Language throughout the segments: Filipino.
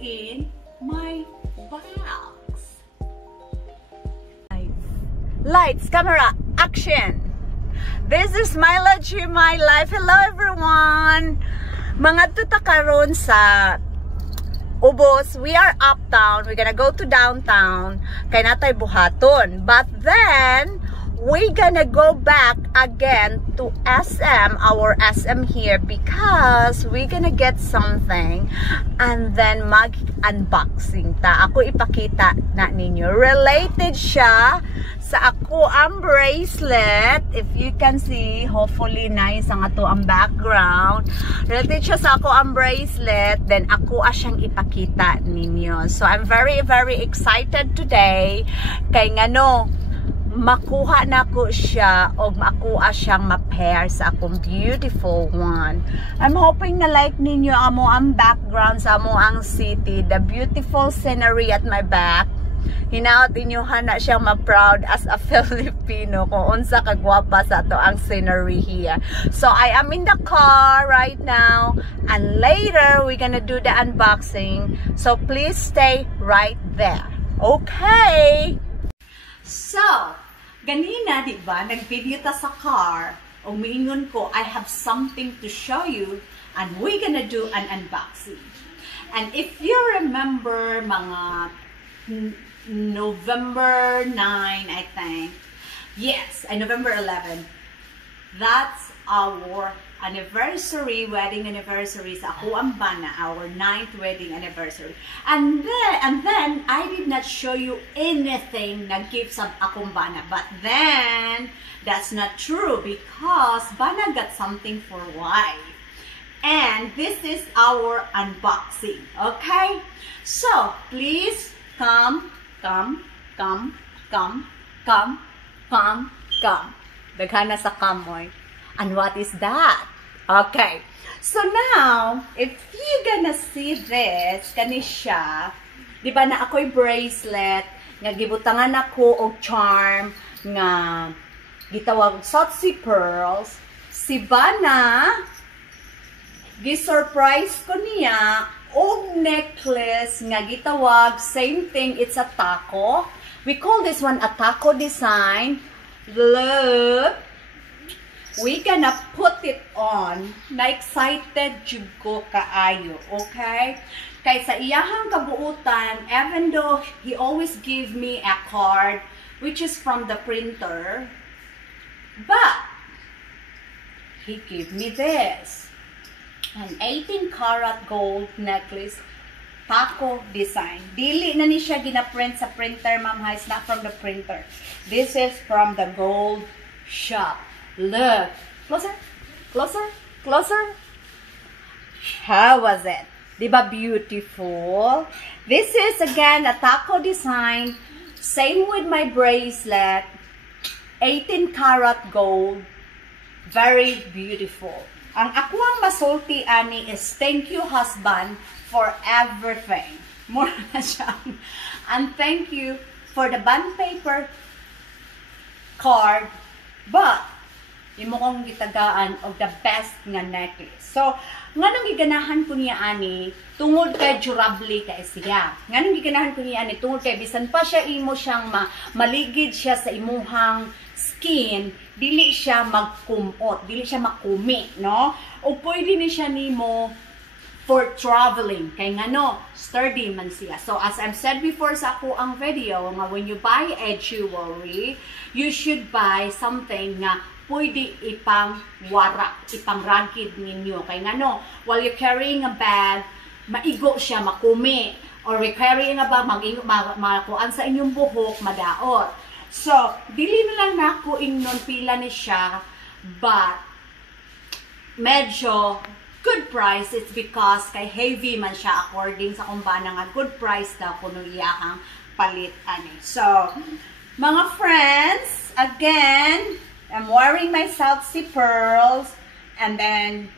in my box. Lights, camera, action! This is Myla G, My Life. Hello everyone! Mga tuta karon sa Ubos. We are uptown. We're gonna go to downtown. Kay natay buhaton. But then, we're gonna go back again to SM, our SM here, because we're gonna get something and then mag-unboxing ta. Ako ipakita na ninyo. Related siya sa ako ang bracelet. If you can see, hopefully nice ang ato ang background. Related siya sa ako ang bracelet, then ako siyang ipakita ninyo. So I'm very excited today kay ngano makuha na ko siya o makuha siyang ma-pair sa akong beautiful one. I'm hoping na like ninyo amo ang background sa amo ang city, the beautiful scenery at my back. Hinaot inyo na siyang ma-proud as a Filipino kung unsa kagwapa sa to ang scenery here. So I am in the car right now and later we're gonna do the unboxing. So please stay right there. Okay? So, ganina, diba, nag-video ta sa car, o miingon ko, I have something to show you, and we're gonna do an unboxing. And if you remember, mga November 9, I think, yes, and November 11, that's our anniversary, wedding anniversary sa ako ang bana, our 9th wedding anniversary. And then I did not show you anything na gift sa akong bana. But then that's not true because bana got something for wife. And this is our unboxing. Okay? So please come. Daghana sa kamoy. And what is that? Okay. So now, if you gonna see this, kani siya, di ba na ako'y bracelet, nga gibutangan ako og charm, nga gitawag Sotsi Pearls, si Bana, gi-surprise ko niya, og necklace, nga gitawag, same thing, it's a taco. We call this one a taco design. Look. We gonna put it on. Na-excited jud ko kaayo, okay? Kay sa iyahang kabuutan, even though he always give me a card, which is from the printer, but he gave me this. An 18-karat gold necklace, taco design. Dili na ni siya gina-print sa printer, ma'am. It's not from the printer. This is from the gold shop. Look, closer, closer, closer. How was it? Diba beautiful? This is again a taco design. Same with my bracelet. 18-karat gold. Very beautiful. Ang ako ang masulti ani is thank you husband for everything. More na siya. And thank you for the bond paper card. But imo kong gitagaan og the best nga necklace. So, nganong giganahan ko niya ani tungod kay durable kay siya. Nganong giganahan ko niya ani tungod kay bisan pa siya imo siyang maligid siya sa imuhang skin, dili siya magkumot, dili siya makumi, no? O pwede ni siya nimo for traveling. Kay ngano, sturdy man siya. So, as I've said before sa ako ang video, nga when you buy a jewelry, you should buy something nga pwede ipang warak, ipang ragid ninyo. Kay ngano, while you're carrying a bag, maigo siya, makumi. Or you're carrying a bag, makuan sa inyong buhok, madaot. So, dili na lang nako ingnon pila ni siya, but medyo good price. It's because kay heavy man siya according sa kumbana nga good price daw kuno iyahang palit ani. So, mga friends, again, I'm wearing my Sotsi pearls and then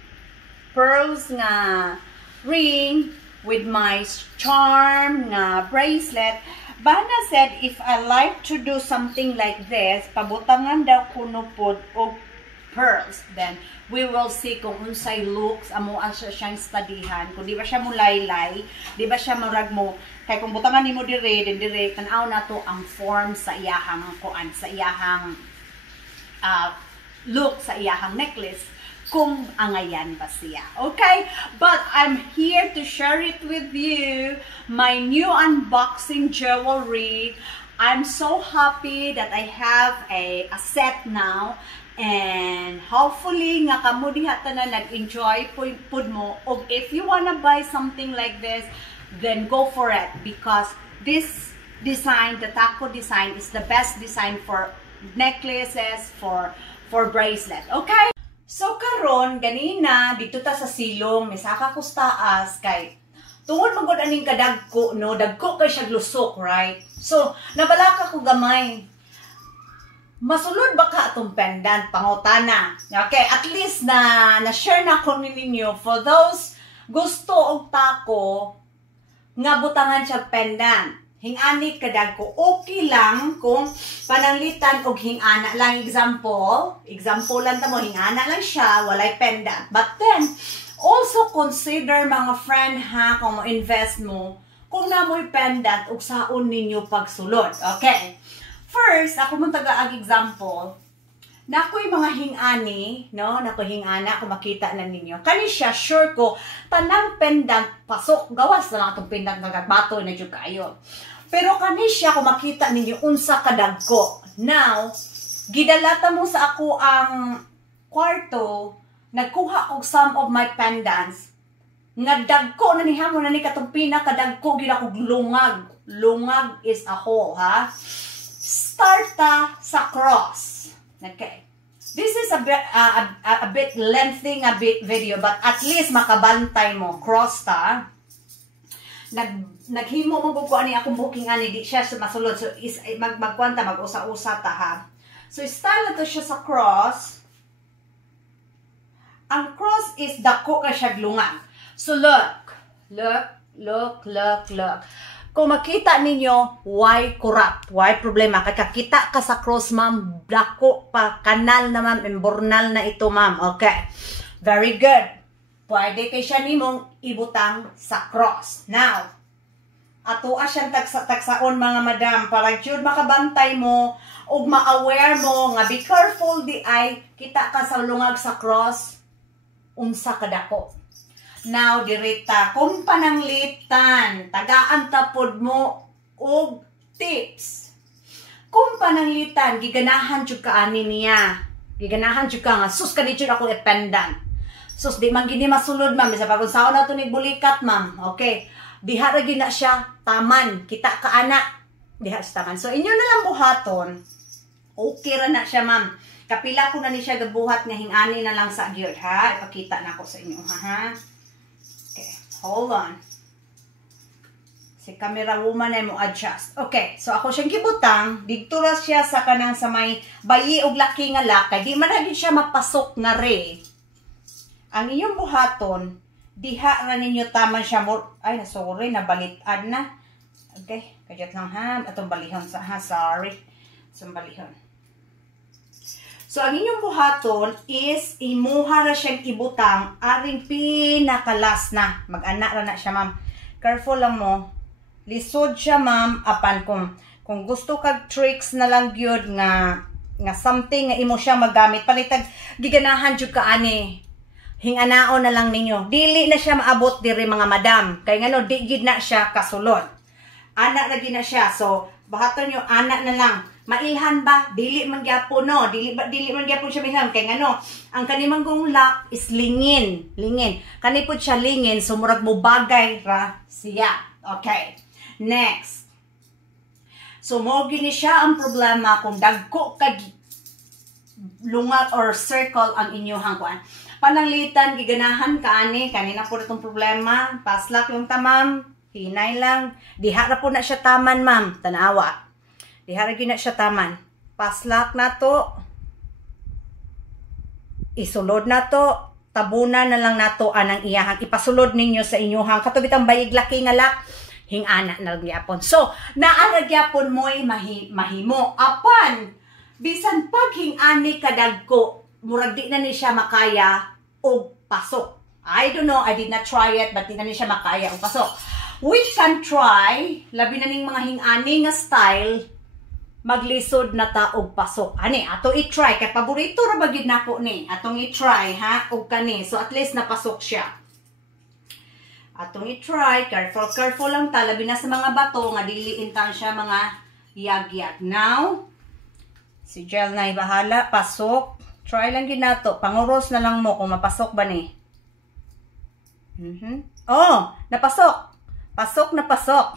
pearls nga ring with my charm nga bracelet. Bana said if I like to do something like this, pabutangan daw kuno pod og pearls. Then we will see kung unsay looks amo siya siyang studyhan, kung di ba siya mo laylay, di ba siya marag mo kay kung butangan nimo dire tan-aw nato ang form sa iyahang kuan, sa iyahang look, sa iyahang necklace, kung angayan ba siya. Okay? But I'm here to share it with you, my new unboxing jewelry. I'm so happy that I have a set now. And hopefully nga kamo diha tanan nag-enjoy pud mo. Or if you wanna buy something like this, then go for it, because this design, the taco design, is the best design for necklaces, for bracelet. Okay? So karon ganina dito ta sa silong misaka ko taas kay tungod magud aning kadagko, no, dagko kay siya lusok, right? So nabalaka ko gamay. Masulod ba ka itong pendant, pangutana? Okay, at least na-share na ko ninyo for those gusto og tako nga butangan siya pendant. Hingani kadag ko, okay lang kung pananglitan og hingana lang. Example lang ta mo, hingana lang siya, walay pendant. But then, also consider mga friend ha, kung mo-invest mo, kung namoy pendant og saon ninyo pagsulod. Okay. First, ako mong taga-ag example, nako'y mga hingani, no? Nako'y hingana, kung makita na ninyo. Kani siya, sure ko, tanang pendant, pasok, gawas na lang itong pendant nagagbato na dyan kayo. Pero kani siya, kung makita ninyo, unsa kadagko. Now, gidalata mo sa ako ang kwarto, nagkuha ko some of my pendants, nga dagko na niya mo na ni katong pinakadagko, gila ko lungag. Lungag is a hole, ha? Start sa cross. Okay. This is a bit lengthy a bit video, but at least makabantay mo. Cross ta. Naghimo mo ko ani akong booking ani di siya masulod. So is magkwanta mag-usa-usa ta ha. So style to siya sa cross. Ang cross is dako ka siya glungan. So look. Kung makita ninyo, why corrupt? Why problema? Kakakita ka sa cross, ma'am. Dako pa, kanal na, ma'am. Embornal na ito, ma'am. Okay. Very good. Pwede kay siya nimong ibutang sa cross. Now, ato siyang taksaon, mga madam. Para jud makabantay mo, o ma-aware mo, nga be careful di ay, kita ka sa lungag sa cross, unsa kadako. Now, dirita, kung pananglitan, tagaan tapod mo og tips. Kung pananglitan, giganahan jud ka ani niya. Giganahan jud ka nga, sus ka dito ako pendant. Sus, di man gini masulod, ma'am. Sa pag-unsaon na ito ni bulikat, ma'am. Okay. Diha ra gina siya, taman. Kita ka anak. Diha sa taman. So, inyo na lang buhaton. Okay ra na siya, ma'am. Kapila ko na ni siya gabuhat nga hingani na lang sa gyud, ha? Ipakita na ko sa inyo, ha? Hold on. Si camera woman ay mo adjust. Okay, so ako siyang gibutang. Dito ra siya sa kanang sa may bayi og laki nga lakay. Di man gid siya mapasok nga re. Ang inyong buhaton, diha ra ninyo taman siya mo. Ay, sorry, nabalitan na. Okay, kajat lang ha. Atong balihon sa ha, sorry. Atong balihon. So, ang inyong buhaton is imuha ra siyang ibutang aring pinakalas na. Mag-ana ra na siya, ma'am. Careful lang mo. Lisod siya, ma'am. Apan kung gusto kag tricks na lang gyud nga something nga imo siya magamit. Palitag giganahan jud ka ani. Hinganaon na lang ninyo. Dili na siya maabot diri mga madam. Kay ngano di gid na siya kasulod. Ana ra gid na siya. So, bahaton nyo, ana na lang. Mailhan ba? Dili man gyapon, no? Dili man gyapon siya miham. Kaya ano, ang kanimang gong lock is lingin. Lingin. Kanipod siya lingin, so murag mo bagay ra siya. Okay. Next. So, mo gini siya ang problema kung dagko kag lungat or circle ang inyong kuan. Pananglitan, giganahan ka ani. Kanina po itong problema. Paslak yung tamam. Hinay lang. Diha ra po na siya taman, ma'am. Tanawa. Diharagi na siya taman. Paslak na to. Isulod na to. Tabunan na lang na to anang iyahang. Ipasulod ninyo sa inyuhang. Katubitang bayig laki nga lak. Hingana na lang yapon. So, naarag yapon mo'y mahimo. Apan, bisan pag hingani kadagko, murag di na ni siya makaya og pasok. I don't know, I did not try it, but di na ni siya makaya og pasok. We can try, labi na ning mga hingani nga style, maglisod na ta og pasok. Ani, ato i-try, kay paborito ra bagid nako ni. Atong i-try ha, og kani. So at least napasok siya. Atong i-try, careful lang ta, labi na sa mga bato, nga dili intang siya mga yag-yag. Now, si Jel na ibahala, pasok. Try lang ginato, panguros na lang mo kung mapasok ba ni. Oh, napasok. Pasok na pasok.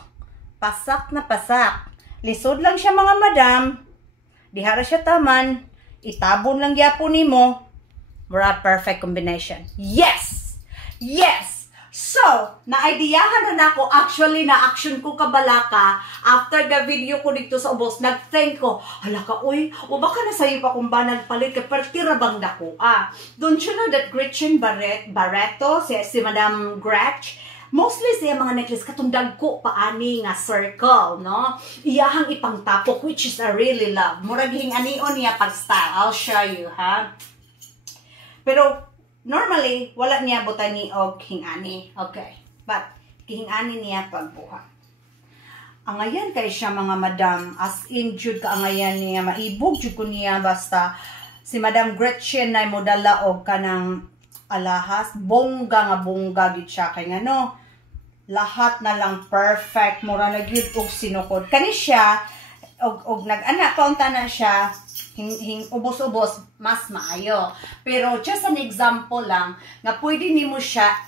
Pasak na pasak. Lisod lang siya mga madam. Dihara siya taman. Itabon lang gyapon nimo. Mura perfect combination. Yes! Yes! So, na-ideahan na ako, actually, na-action ko kabalaka, after the video ko dito sa ubos, nag-thank ko, hala ka, uy, o baka nasayo pa kung ba nagpalit ka, pero tirabang dako, Don't you know that Gretchen Barreto, si Madam Gretch, mostly siya mga necklace, katundag ko paani nga circle, no? Iyahang ipangtapok, which is I really love. Muraging anion niya pag-style. I'll show you, ha? Pero, normally, wala niya botani o hingani. Okay. But, hingani niya pagbuha. Angayan kay siya mga madam. As in, jud ka angayan niya. Maibog jud ko niya. Basta, si Madam Gretchen na modala og kanang alahas. Bongga nga bongga gid siya. Kaya nga no, lahat na lang perfect. Mura na gyud og sinukod. Kani siya, og nag-anak kaunta na siya, ubos-ubos, mas maayo. Pero just an example lang, nga pwede nimo siya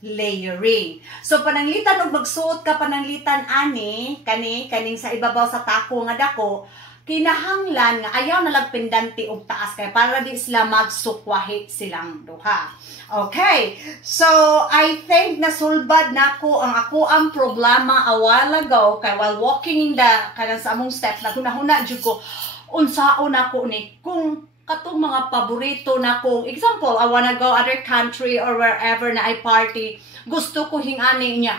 layering. So, pananglitan og magsuot ka pananglitan ani, kaning sa ibabaw sa tako nga dako, kinahanglan nga ayaw na lang pendante og taas kay para di sila magsukwahi silang duha. Okay, so I think nasulbad nako ang problema a while ago kay while walking in the kanang sa among steps nahuna jud ko unsaon ako ni kung katong mga paborito na kong example, I wanna go other country or wherever na I party, gusto ko hingani niya.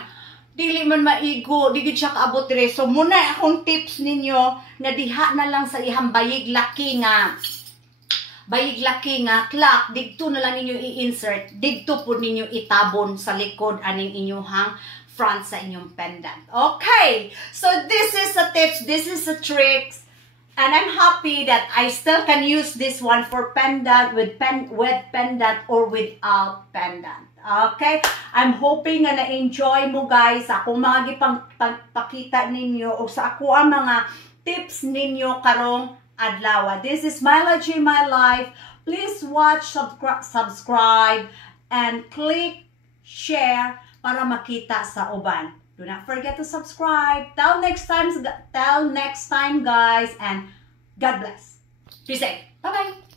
Dili man maigo, digid siya kaabot dire. So muna akong tips ninyo na diha na lang sa ihang bayig laki nga clock, digto na lang ninyo i-insert, digto po ninyo itabon sa likod aning inyong front sa inyong pendant. Okay, so this is a tips, this is a tricks. And I'm happy that I still can use this one for pendant, with pendant or without pendant. Okay? I'm hoping na na-enjoy mo guys akong mga gipangpakita ninyo o sa ako ang mga tips ninyo karong adlaw. This is Myla G My Life. Please watch, subscribe, and click share para makita sa uban. Do not forget to subscribe. Till next time, guys, and God bless. Be safe. Bye-bye.